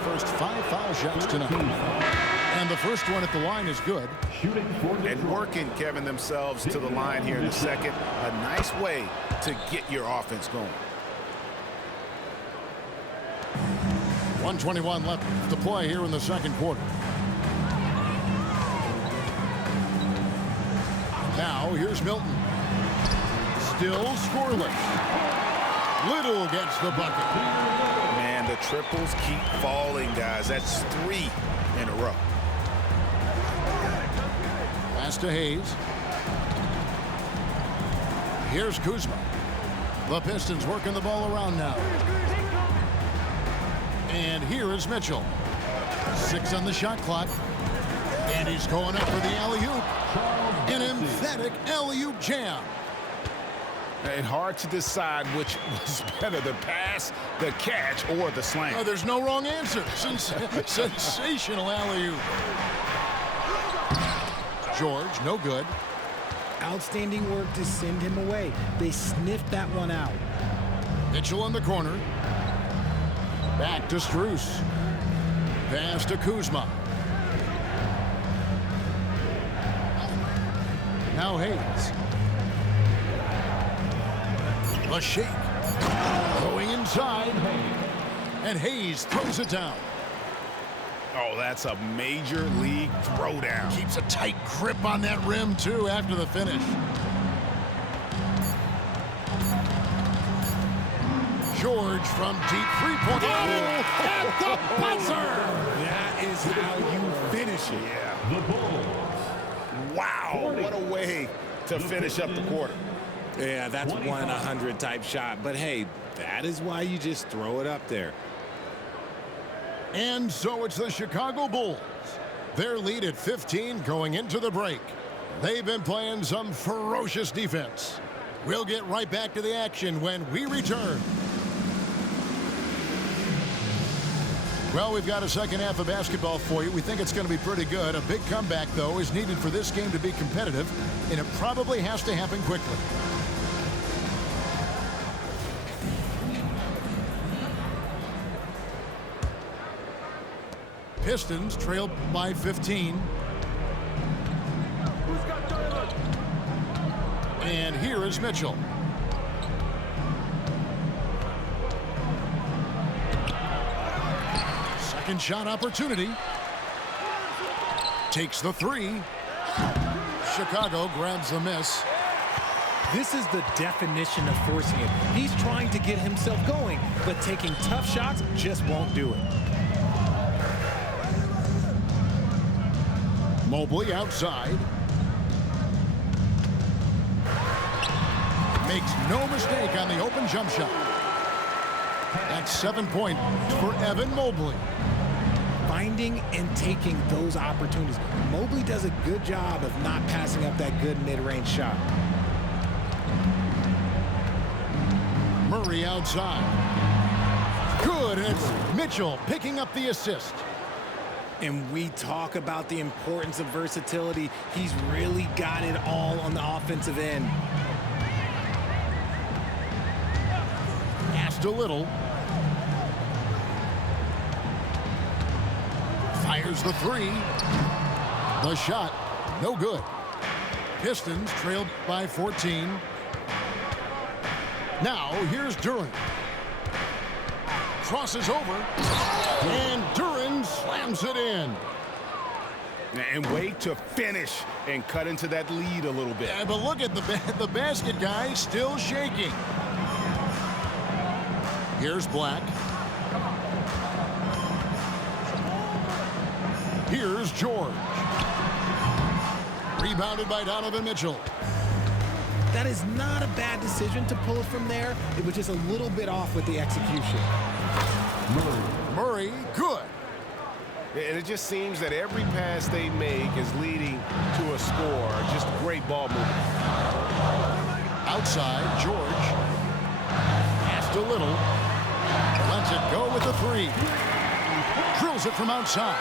first 5 foul shots tonight. And the first one at the line is good. And working, Kevin, themselves to the line here in the second. A nice way to get your offense going. 1:21 left to play here in the second quarter. Now here's Milton. Still scoreless. Little gets the bucket. Man, the triples keep falling, guys. That's 3 in a row. Pass to Hayes. Here's Kuzma. The Pistons working the ball around now. And here is Mitchell. 6 on the shot clock. And he's going up for the alley-oop. An emphatic alley-oop jam. And hard to decide which was better, the pass, the catch, or the slam. Oh, there's no wrong answer. Sensational alley-oop. George, no good. Outstanding work to send him away. They sniffed that one out. Mitchell in the corner. Back to Strus. Pass to Kuzma. Now Hayes. The shake. Going inside. And Hayes throws it down. Oh, that's a major league throwdown. Keeps a tight grip on that rim, too, after the finish. George from deep three-point. Oh, at the buzzer! That is how you finish it. Yeah. The Bulls. Wow, what a way to finish up the quarter. Yeah, that's 1 in 100 type shot. But hey, that is why you just throw it up there. And so it's the Chicago Bulls. Their lead at 15 going into the break. They've been playing some ferocious defense. We'll get right back to the action when we return. Well, we've got a second half of basketball for you. We think it's going to be pretty good. A big comeback, though, is needed for this game to be competitive, and it probably has to happen quickly. Pistons trailed by 15. And here is Mitchell. Second shot opportunity. Takes the 3. Chicago grabs the miss. This is the definition of forcing it. He's trying to get himself going, but taking tough shots just won't do it. Mobley outside. Makes no mistake on the open jump shot. That's 7 points for Evan Mobley. Finding and taking those opportunities. Mobley does a good job of not passing up that good mid-range shot. Murray outside. Good, and it's Mitchell picking up the assist. And we talk about the importance of versatility. He's really got it all on the offensive end. Passed a little. Fires the 3. The shot, no good. Pistons trailed by 14. Now here's Duren. Crosses over. And Duren slams it in. And wait to finish and cut into that lead a little bit. Yeah, but look at the basket guy still shaking. Here's Black. Here's George. Rebounded by Donovan Mitchell. That is not a bad decision to pull it from there. It was just a little bit off with the execution. Murray, good. And it just seems that every pass they make is leading to a score. Just great ball movement. Outside, George. Passed a little. Lets it go with the 3. Drills it from outside.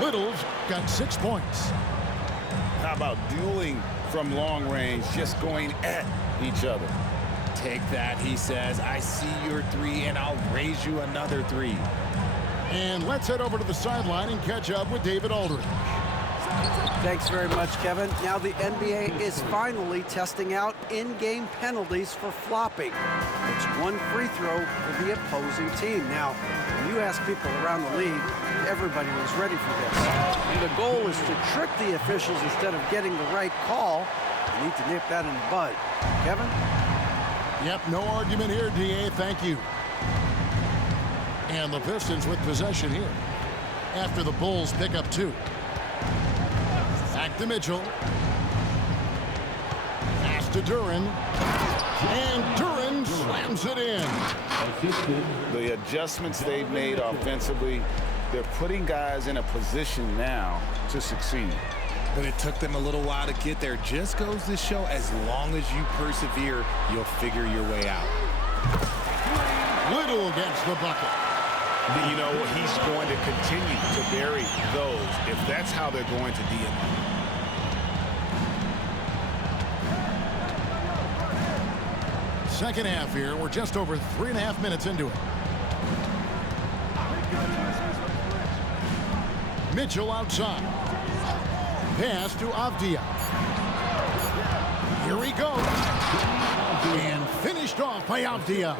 Little's got 6 points. How about dueling from long range, just going at each other? Take that, he says. I see your 3, and I'll raise you another 3. And let's head over to the sideline and catch up with David Aldridge. Thanks very much, Kevin. Now the NBA is finally testing out in-game penalties for flopping. It's 1 free throw for the opposing team. Now, when you ask people around the league, everybody was ready for this. And the goal is to trick the officials instead of getting the right call. You need to nip that in the bud. Kevin? Yep, no argument here, DA. Thank you. And the Pistons with possession here after the Bulls pick up 2. Back to Mitchell. Pass to Duren. And Duren slams it in. The adjustments they've made offensively, they're putting guys in a position now to succeed. But it took them a little while to get there. Just goes to show, as long as you persevere, you'll figure your way out. Little gets the bucket. You know, he's going to continue to bury those if that's how they're going to DM him. Second half here. We're just over 3.5 minutes into it. Mitchell outside. Pass to Avdia. Here he goes. And finished off by Avdia.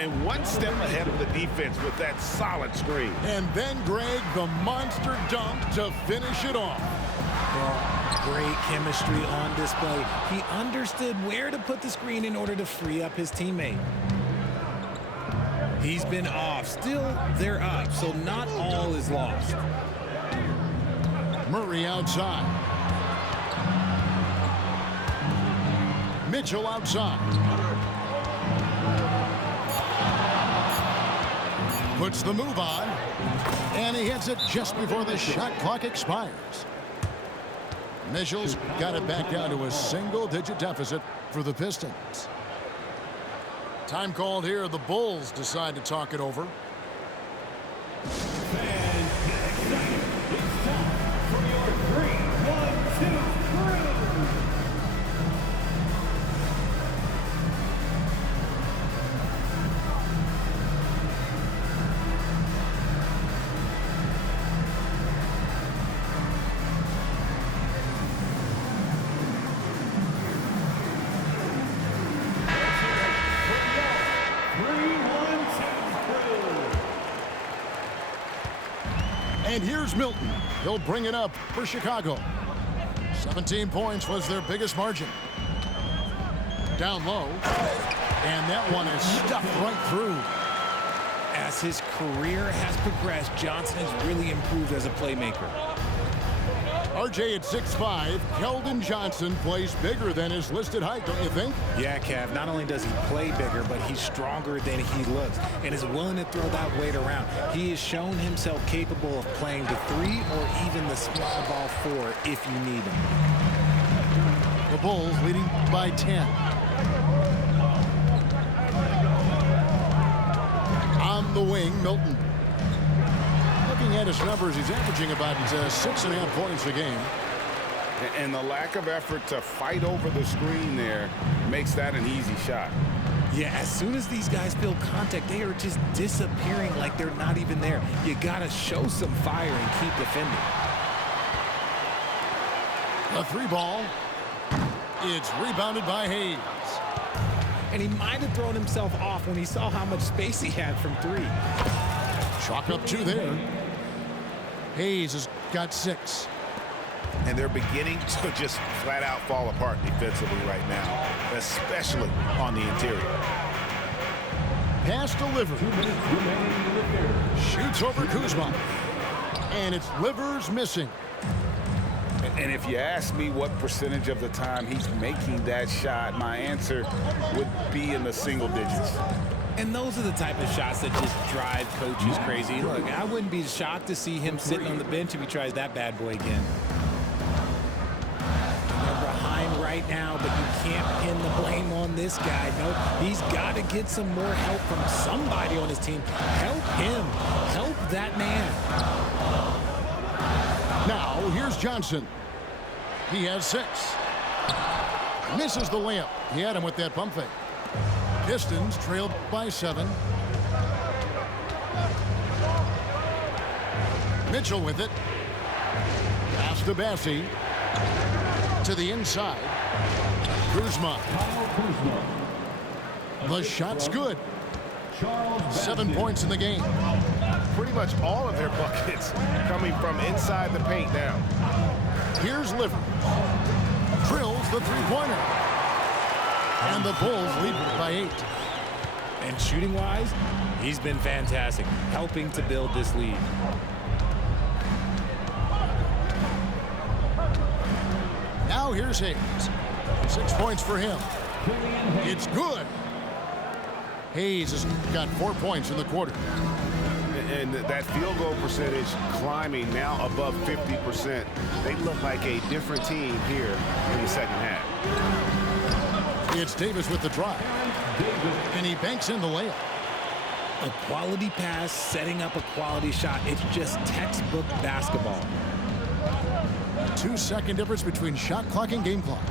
And one step ahead of the defense with that solid screen. And then Greg, the monster dunk to finish it off. Well, great chemistry on display. He understood where to put the screen in order to free up his teammate. He's been off. Still, they're up, so not all is lost. Murray outside. Mitchell outside. Puts the move on. And he hits it just before the shot clock expires. Mitchell's got it back down to a single-digit deficit for the Pistons. Time called here. The Bulls decide to talk it over. And here's Milton. He'll bring it up for Chicago. 17 points was their biggest margin. Down low. And that one is stuffed right through. As his career has progressed, Johnson has really improved as a playmaker. RJ at 6'5", Keldon Johnson plays bigger than his listed height, don't you think? Yeah, Kev, not only does he play bigger, but he's stronger than he looks and is willing to throw that weight around. He has shown himself capable of playing the 3 or even the small ball 4 if you need him. The Bulls leading by 10. On the wing, Milton. Looking at his numbers, he's averaging about 6.5 points a game. And the lack of effort to fight over the screen there makes that an easy shot. Yeah, as soon as these guys feel contact, they are just disappearing like they're not even there. You got to show some fire and keep defending. A 3 ball. It's rebounded by Hayes. And he might have thrown himself off when he saw how much space he had from 3. Chalk up 2 there. Hayes has got 6. And they're beginning to just flat out fall apart defensively right now, especially on the interior. Pass to Livers. Shoots over Kuzma. And it's Livers missing. And if you ask me what percentage of the time he's making that shot, my answer would be in the single digits. And those are the type of shots that just drive coaches crazy. Look, I wouldn't be shocked to see him sitting on the bench if he tries that bad boy again. They're behind right now, but you can't pin the blame on this guy. Nope, he's got to get some more help from somebody on his team. Help him. Help that man. Now, here's Johnson. He has 6. Misses the layup. He had him with that pump fake. Pistons trailed by 7. Mitchell with it. Pass to Bassie. To the inside. Kuzma. The shot's good. 7 points in the game. Pretty much all of their buckets coming from inside the paint now. Here's Livers. Drills the three-pointer. And the Bulls lead by 8. And shooting-wise, he's been fantastic, helping to build this lead. Now here's Hayes. 6 points for him. It's good. Hayes has got 4 points in the quarter. And that field goal percentage climbing now above 50%. They look like a different team here in the second half. It's Davis with the drive. And he banks in the layup. A quality pass, setting up a quality shot. It's just textbook basketball. 2-second difference between shot clock and game clock.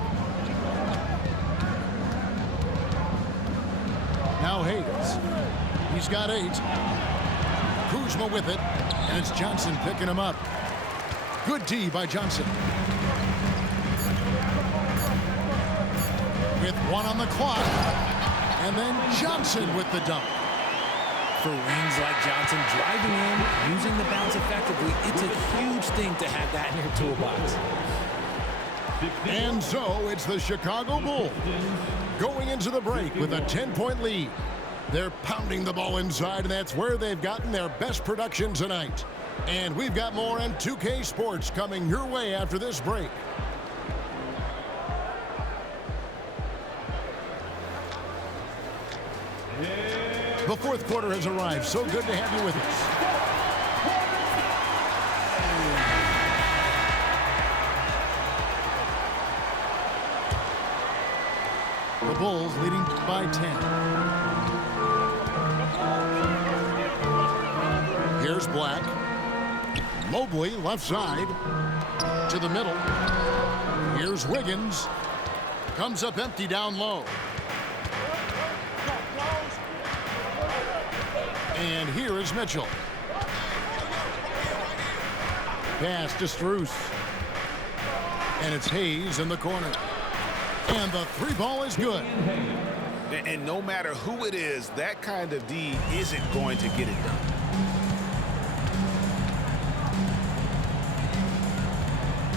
Now Hayes. He's got 8. Kuzma with it. And it's Johnson picking him up. Good D by Johnson. With 1 on the clock. And then Johnson with the dunk. For wings like Johnson driving in, using the bounce effectively, it's a huge thing to have that in your toolbox. And so it's the Chicago Bulls going into the break with a 10-point lead. They're pounding the ball inside, and that's where they've gotten their best production tonight. And we've got more on 2K Sports coming your way after this break. The fourth quarter has arrived. So good to have you with us. The Bulls leading by 10. Here's Black. Mobley left side to the middle. Here's Wiggins. Comes up empty down low. And here is Mitchell. Pass to Strus. And it's Hayes in the corner. And the 3 ball is good. And no matter who it is, that kind of D isn't going to get it done.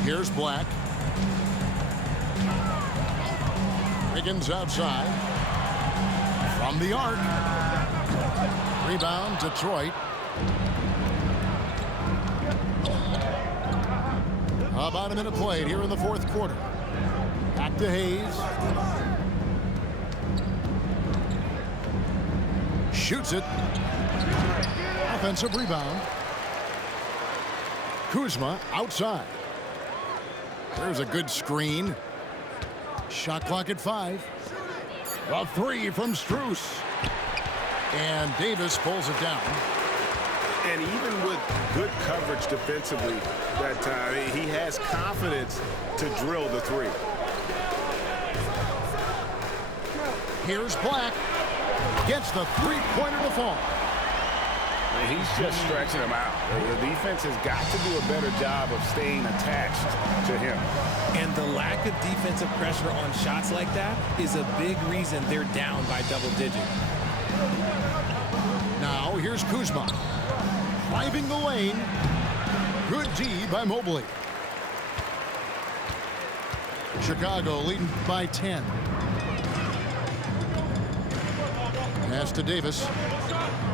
Here's Black. Wiggins outside. From the arc. Rebound, Detroit. About a minute played here in the fourth quarter. Back to Hayes. Shoots it. Offensive rebound. Kuzma outside. There's a good screen. Shot clock at 5. A 3 from Strus. And Davis pulls it down. And even with good coverage defensively that time, he has confidence to drill the 3. Here's Black. Gets the 3-pointer to fall. And he's just stretching him out. The defense has got to do a better job of staying attached to him. And the lack of defensive pressure on shots like that is a big reason they're down by double digits. Now here's Kuzma. Driving the lane. Good D by Mobley. Chicago leading by 10. Pass to Davis.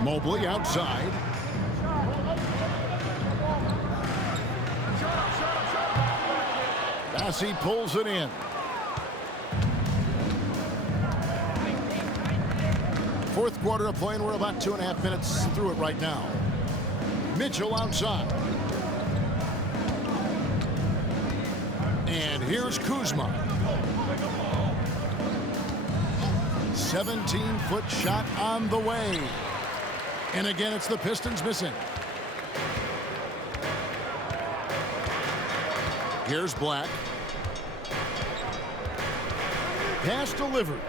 Mobley outside. Bassie pulls it in. Fourth quarter of play, and we're about 2.5 minutes through it right now. Mitchell outside. And here's Kuzma. 17-foot shot on the way. And again, it's the Pistons missing. Here's Black. Pass delivered.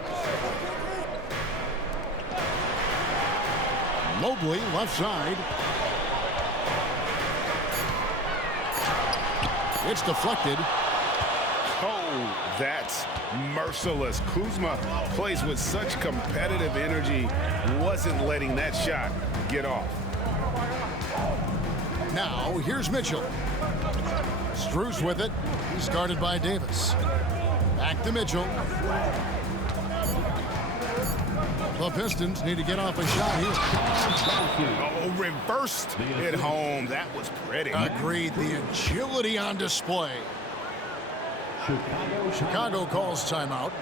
Mobley, left side. It's deflected. Oh, that's merciless. Kuzma plays with such competitive energy, wasn't letting that shot get off. Now, here's Mitchell. Strus with it. He's guarded by Davis. Back to Mitchell. The Pistons need to get off a shot here. Oh, reversed it home. That was pretty. Agreed. The agility on display. Chicago calls timeout.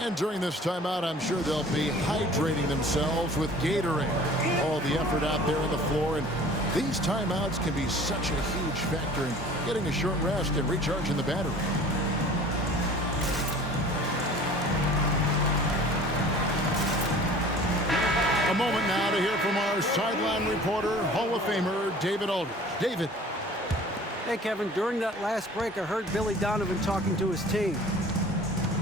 And during this timeout, I'm sure they'll be hydrating themselves with Gatorade. All the effort out there on the floor. And these timeouts can be such a huge factor in getting a short rest and recharging the battery. A moment now to hear from our sideline reporter, Hall of Famer David Aldridge. David. Hey, Kevin, during that last break, I heard Billy Donovan talking to his team.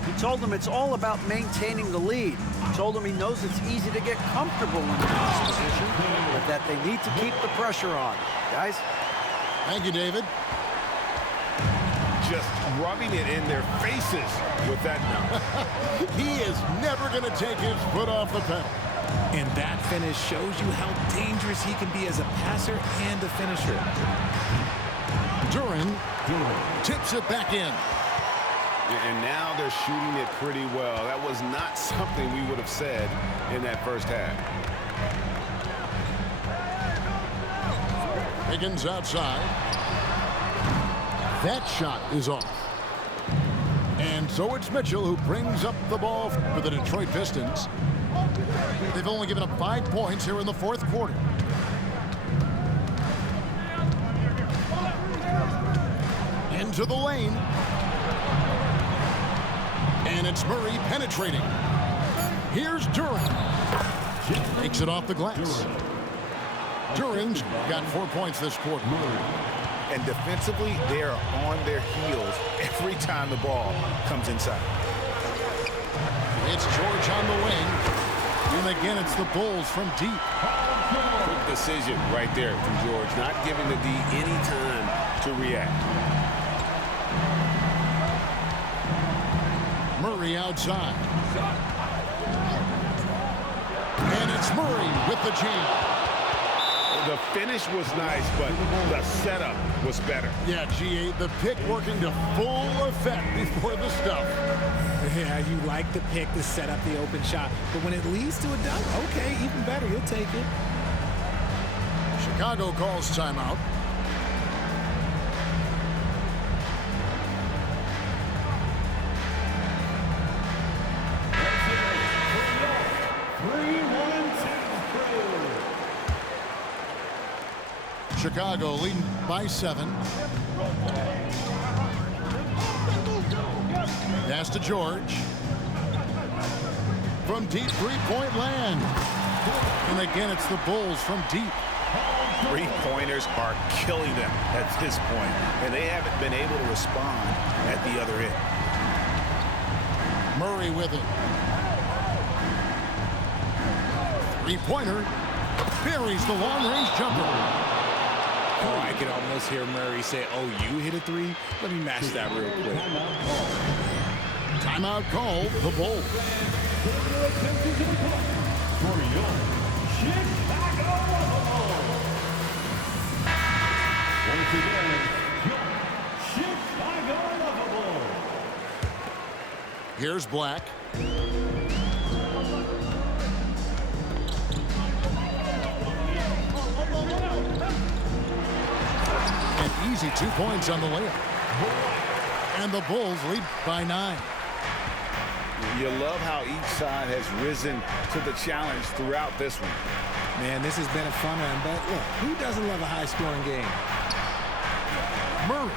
He told them it's all about maintaining the lead. He told them he knows it's easy to get comfortable in this position, but that they need to keep the pressure on. Guys? Thank you, David. Just rubbing it in their faces with that dunk. He is never going to take his foot off the pedal. And that finish shows you how dangerous he can be as a passer and a finisher. Duren tips it back in. And now they're shooting it pretty well. That was not something we would have said in that first half. Higgins outside. That shot is off. And so it's Mitchell who brings up the ball for the Detroit Pistons. They've only given up 5 points here in the fourth quarter. Into the lane. And it's Murray penetrating. Here's Duren. Takes it off the glass. Duren's got 4 points this quarter. And defensively, they are on their heels every time the ball comes inside. It's George on the wing. And again, it's the Bulls from deep. Quick decision right there from George, not giving the D any time to react. Murray outside. And it's Murray with the jam. The finish was nice, but the setup was better. Yeah, G8, the pick working to full effect before the stuff. Yeah, you like the pick to set up the open shot, but when it leads to a dunk, okay, even better, you'll take it. Chicago calls timeout. Chicago leading by 7. Pass to George. From deep three-point land. And again, it's the Bulls from deep. Three-pointers are killing them at this point, and they haven't been able to respond at the other end. Murray with it. Three-pointer. Buries the long-range jumper. Oh, I can almost hear Murray say, oh, you hit a three? Let me match that real quick. Timeout called, the Bulls. Here's Black. An easy 2 points on the layup. And the Bulls lead by 9. You love how each side has risen to the challenge throughout this one. Man, this has been a fun one, but look, who doesn't love a high-scoring game? Murray.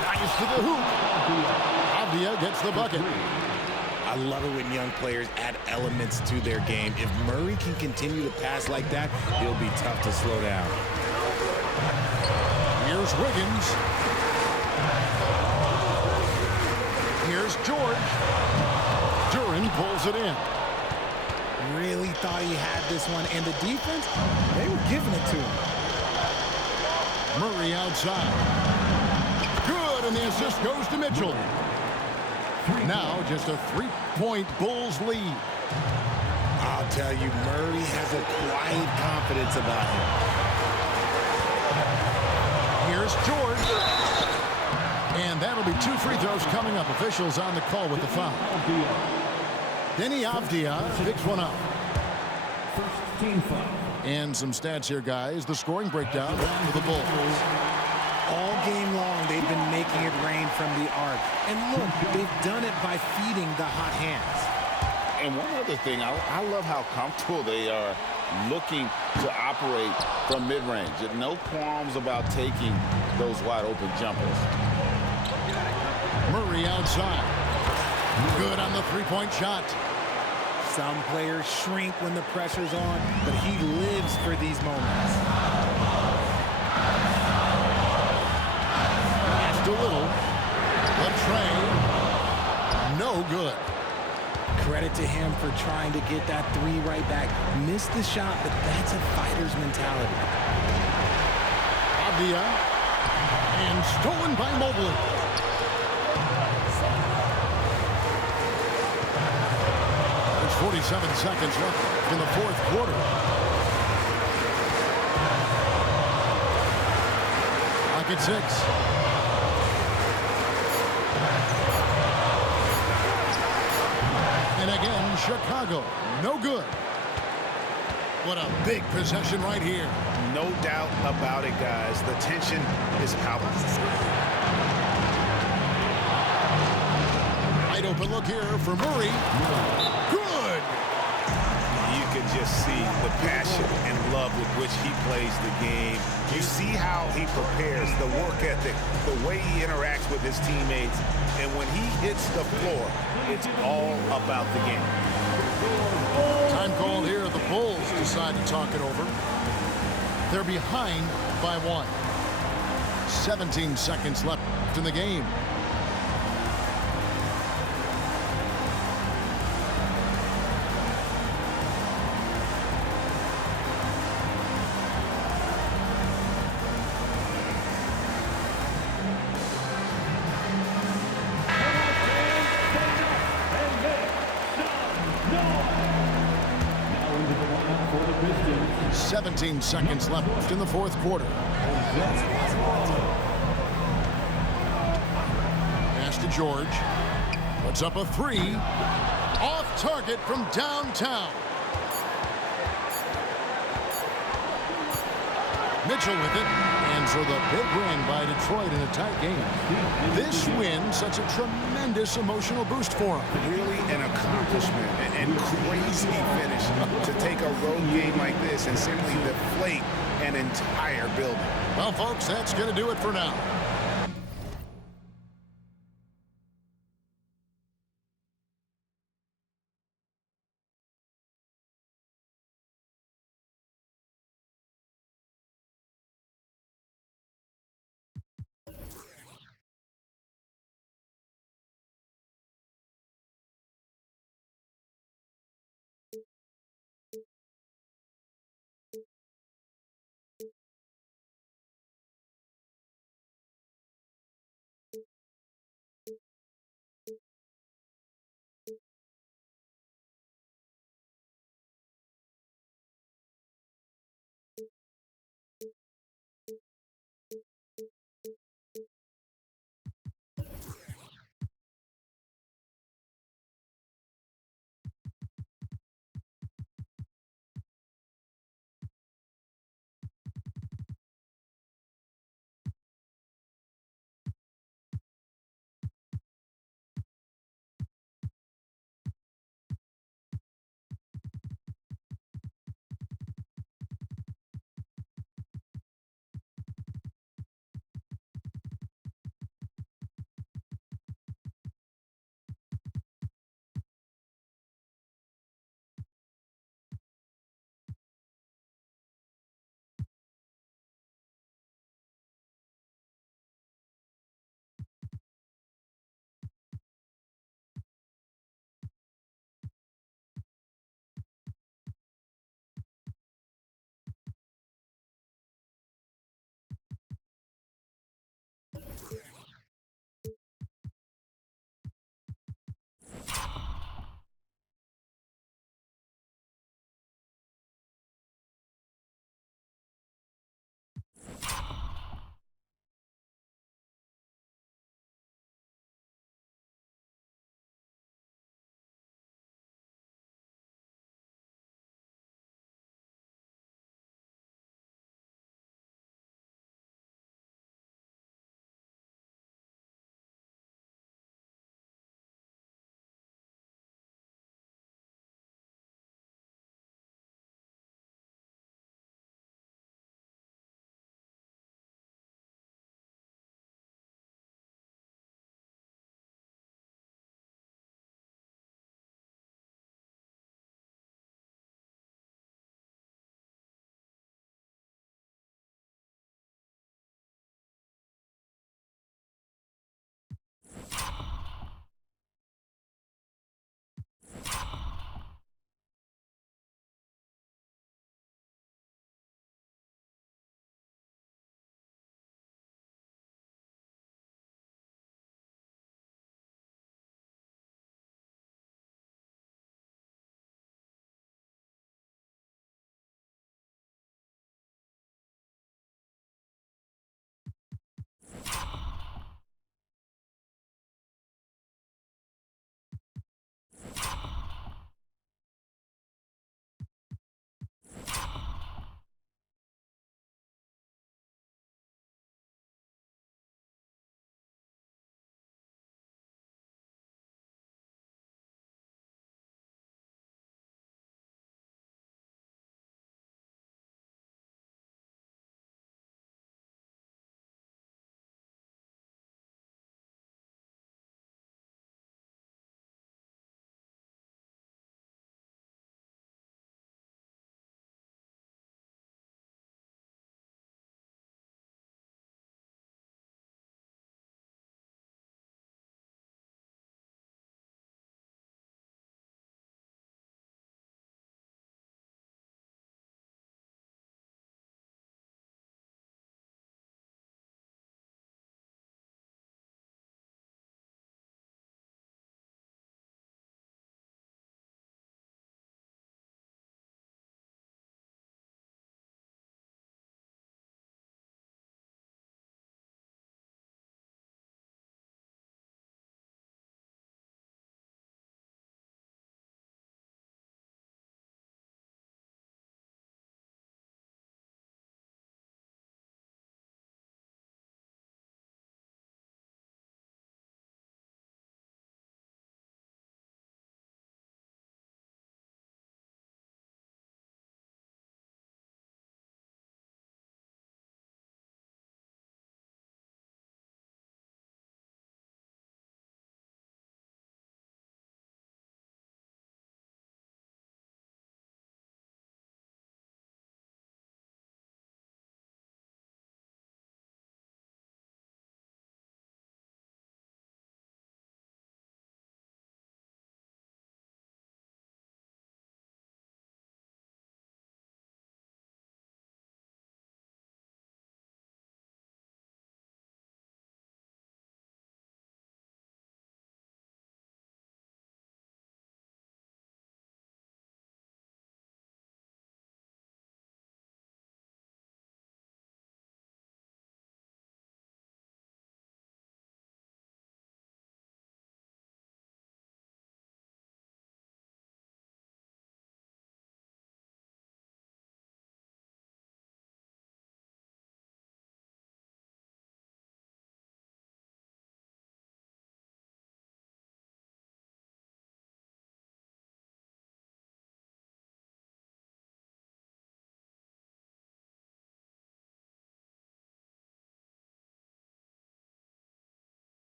Nice to the hoop. Avdia gets the bucket. I love it when young players add elements to their game. If Murray can continue to pass like that, he'll be tough to slow down. Here's Wiggins. Here's George. Duran pulls it in. Really thought he had this one, and the defense, they were giving it to him. Murray outside. Good, and the assist goes to Mitchell. Now just a 3-point Bulls lead. I'll tell you, Murray has a quiet confidence about him. Here's George. And that'll be 2 free throws coming up. Officials on the call with the foul. Denny Avdia picks one up. First team foul. And some stats here, guys. The scoring breakdown for the Bulls. All game long, they've been making it rain from the arc. And look, they've done it by feeding the hot hands. And one other thing, I love how comfortable they are looking to operate from mid-range. No qualms about taking those wide-open jumpers. Murray outside. Good on the 3-point shot. Some players shrink when the pressure's on, but he lives for these moments. Just a little. A tray. No good. Credit to him for trying to get that 3 right back. Missed the shot, but that's a fighter's mentality. Avdia. And stolen by Mobley. There's 47 seconds left in the 4th quarter. Clock at 6. And again, Chicago. No good. What a big possession right here. No doubt about it, guys. The tension is palpable. Wide open look here for Murray. Good. You can just see the passion and love with which he plays the game. You see how he prepares, the work ethic, the way he interacts with his teammates. And when he hits the floor, it's all about the game. Time called here. The Bulls decide to talk it over. They're behind by 1. 17 seconds left in the game. For the Pistons. 17 seconds left in the 4th quarter. Pass to George. Puts up a 3. Off target from downtown. Mitchell with it. And for the big win by Detroit in a tight game. This win sets a tremendous emotional boost for them. Really an accomplishment and crazy finish to take a road game like this and simply deflate an entire building. Well, folks, that's going to do it for now.